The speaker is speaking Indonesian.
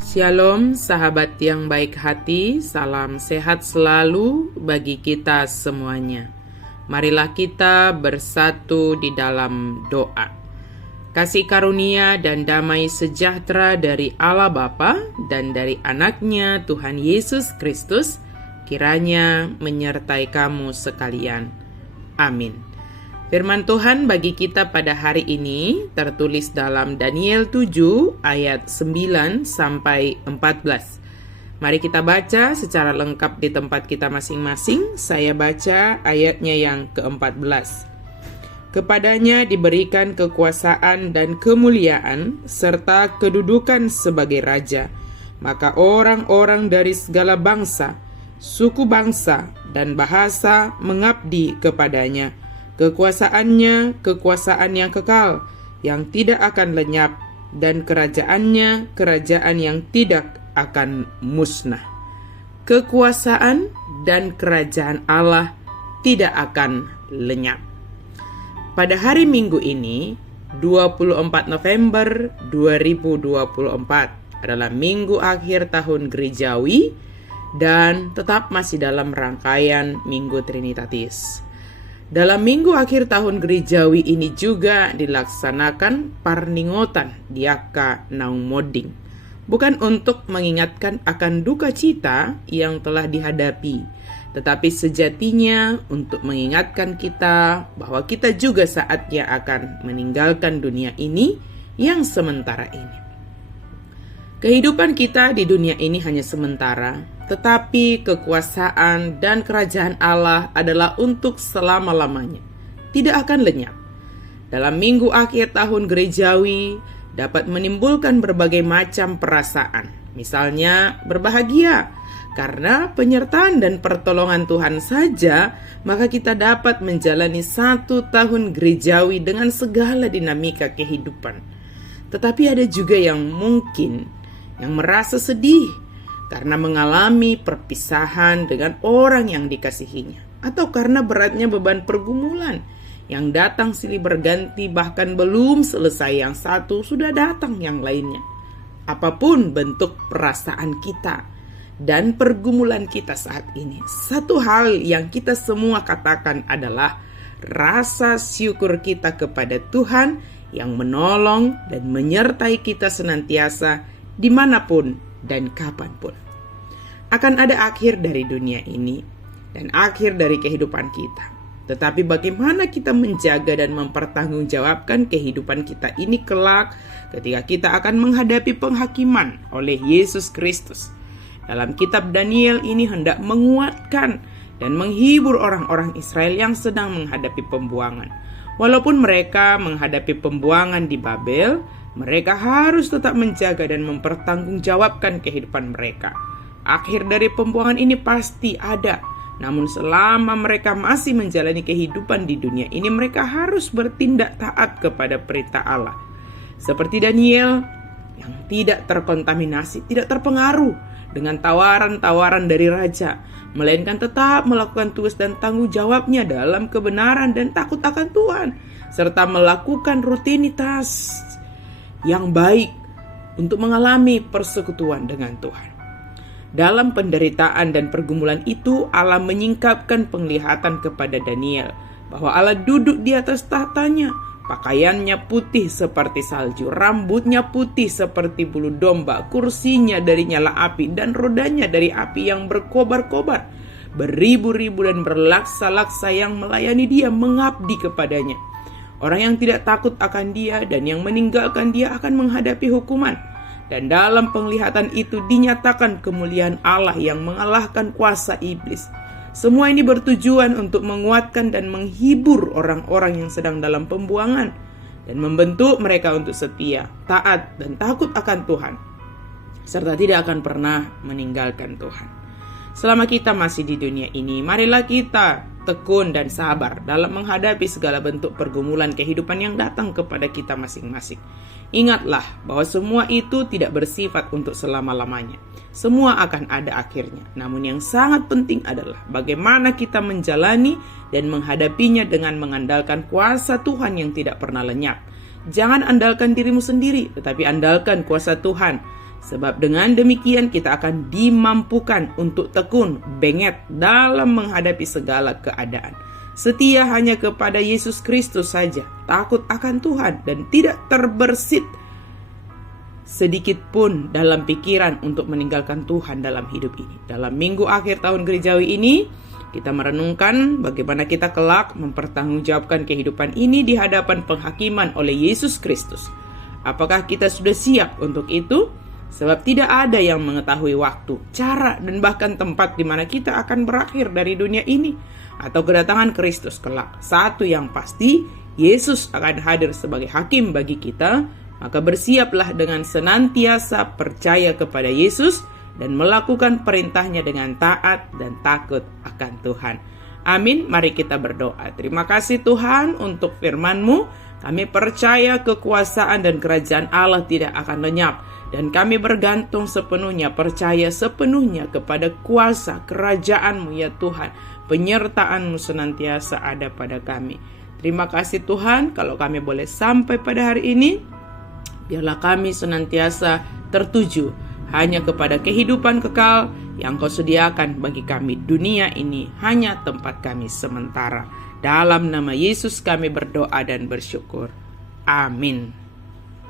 Shalom sahabat yang baik hati, salam sehat selalu bagi kita semuanya. Marilah kita bersatu di dalam doa. Kasih karunia dan damai sejahtera dari Allah Bapa dan dari anaknya Tuhan Yesus Kristus kiranya menyertai kamu sekalian. Amin. Firman Tuhan bagi kita pada hari ini tertulis dalam Daniel 7 ayat 9 sampai 14. Mari kita baca secara lengkap di tempat kita masing-masing. Saya baca ayatnya yang ke-14. Kepadanya diberikan kekuasaan dan kemuliaan serta kedudukan sebagai raja. Maka orang-orang dari segala bangsa, suku bangsa, dan bahasa mengabdi kepadanya. Kekuasaannya, kekuasaan yang kekal, yang tidak akan lenyap, dan kerajaannya, kerajaan yang tidak akan musnah. Kekuasaan dan kerajaan Allah tidak akan lenyap. Pada hari Minggu ini, 24 November 2024, adalah minggu akhir tahun gerejawi dan tetap masih dalam rangkaian Minggu Trinitatis. Dalam minggu akhir tahun gerejawi ini juga dilaksanakan Parningotan Diaka Naung Moding. Bukan untuk mengingatkan akan duka cita yang telah dihadapi, tetapi sejatinya untuk mengingatkan kita bahwa kita juga saatnya akan meninggalkan dunia ini yang sementara ini. Kehidupan kita di dunia ini hanya sementara, tetapi kekuasaan dan kerajaan Allah adalah untuk selama-lamanya, tidak akan lenyap. Dalam minggu akhir tahun gerejawi dapat menimbulkan berbagai macam perasaan, misalnya berbahagia karena penyertaan dan pertolongan Tuhan saja, maka kita dapat menjalani 1 tahun gerejawi dengan segala dinamika kehidupan. Tetapi ada juga yang mungkin yang merasa sedih karena mengalami perpisahan dengan orang yang dikasihinya, atau karena beratnya beban pergumulan yang datang silih berganti, bahkan belum selesai yang satu sudah datang yang lainnya. Apapun bentuk perasaan kita dan pergumulan kita saat ini, satu hal yang kita semua katakan adalah rasa syukur kita kepada Tuhan yang menolong dan menyertai kita senantiasa dimanapun dan kapanpun. Akan ada akhir dari dunia ini dan akhir dari kehidupan kita. Tetapi bagaimana kita menjaga dan mempertanggungjawabkan kehidupan kita ini kelak ketika kita akan menghadapi penghakiman oleh Yesus Kristus. Dalam kitab Daniel ini hendak menguatkan dan menghibur orang-orang Israel yang sedang menghadapi pembuangan. Walaupun mereka menghadapi pembuangan di Babel, mereka harus tetap menjaga dan mempertanggungjawabkan kehidupan mereka. Akhir dari pembuangan ini pasti ada. Namun selama mereka masih menjalani kehidupan di dunia ini, mereka harus bertindak taat kepada perintah Allah. Seperti Daniel yang tidak terkontaminasi, tidak terpengaruh dengan tawaran-tawaran dari raja, melainkan tetap melakukan tugas dan tanggung jawabnya dalam kebenaran dan takut akan Tuhan, serta melakukan rutinitas yang baik untuk mengalami persekutuan dengan Tuhan. Dalam penderitaan dan pergumulan itu, Allah menyingkapkan penglihatan kepada Daniel bahwa Allah duduk di atas tahtanya. Pakaiannya putih seperti salju, rambutnya putih seperti bulu domba, kursinya dari nyala api dan rodanya dari api yang berkobar-kobar. Beribu-ribu dan berlaksa-laksa yang melayani dia, mengabdi kepadanya. Orang yang tidak takut akan dia dan yang meninggalkan dia akan menghadapi hukuman. Dan dalam penglihatan itu dinyatakan kemuliaan Allah yang mengalahkan kuasa iblis. Semua ini bertujuan untuk menguatkan dan menghibur orang-orang yang sedang dalam pembuangan dan membentuk mereka untuk setia, taat, dan takut akan Tuhan, serta tidak akan pernah meninggalkan Tuhan. Selama kita masih di dunia ini, marilah kita tekun dan sabar dalam menghadapi segala bentuk pergumulan kehidupan yang datang kepada kita masing-masing. Ingatlah bahwa semua itu tidak bersifat untuk selama-lamanya. Semua akan ada akhirnya. Namun yang sangat penting adalah bagaimana kita menjalani dan menghadapinya dengan mengandalkan kuasa Tuhan yang tidak pernah lenyap. Jangan andalkan dirimu sendiri, tetapi andalkan kuasa Tuhan Sebab dengan demikian kita akan dimampukan untuk tekun, bengek dalam menghadapi segala keadaan. Setia hanya kepada Yesus Kristus saja, takut akan Tuhan dan tidak terbersit sedikit pun dalam pikiran untuk meninggalkan Tuhan dalam hidup ini. Dalam minggu akhir tahun gerejawi ini, kita merenungkan bagaimana kita kelak mempertanggungjawabkan kehidupan ini di hadapan penghakiman oleh Yesus Kristus. Apakah kita sudah siap untuk itu? Sebab tidak ada yang mengetahui waktu, cara, dan bahkan tempat di mana kita akan berakhir dari dunia ini atau kedatangan Kristus kelak. Satu yang pasti, Yesus akan hadir sebagai hakim bagi kita. Maka bersiaplah dengan senantiasa percaya kepada Yesus dan melakukan perintahnya dengan taat dan takut akan Tuhan. Amin. Mari kita berdoa. Terima kasih Tuhan untuk firman-Mu. Kami percaya kekuasaan dan kerajaan Allah tidak akan lenyap. Dan kami bergantung sepenuhnya, percaya sepenuhnya kepada kuasa kerajaan-Mu ya Tuhan. Penyertaan-Mu senantiasa ada pada kami. Terima kasih Tuhan kalau kami boleh sampai pada hari ini. Biarlah kami senantiasa tertuju hanya kepada kehidupan kekal yang Kau sediakan bagi kami. Dunia ini hanya tempat kami sementara. Dalam nama Yesus kami berdoa dan bersyukur. Amin.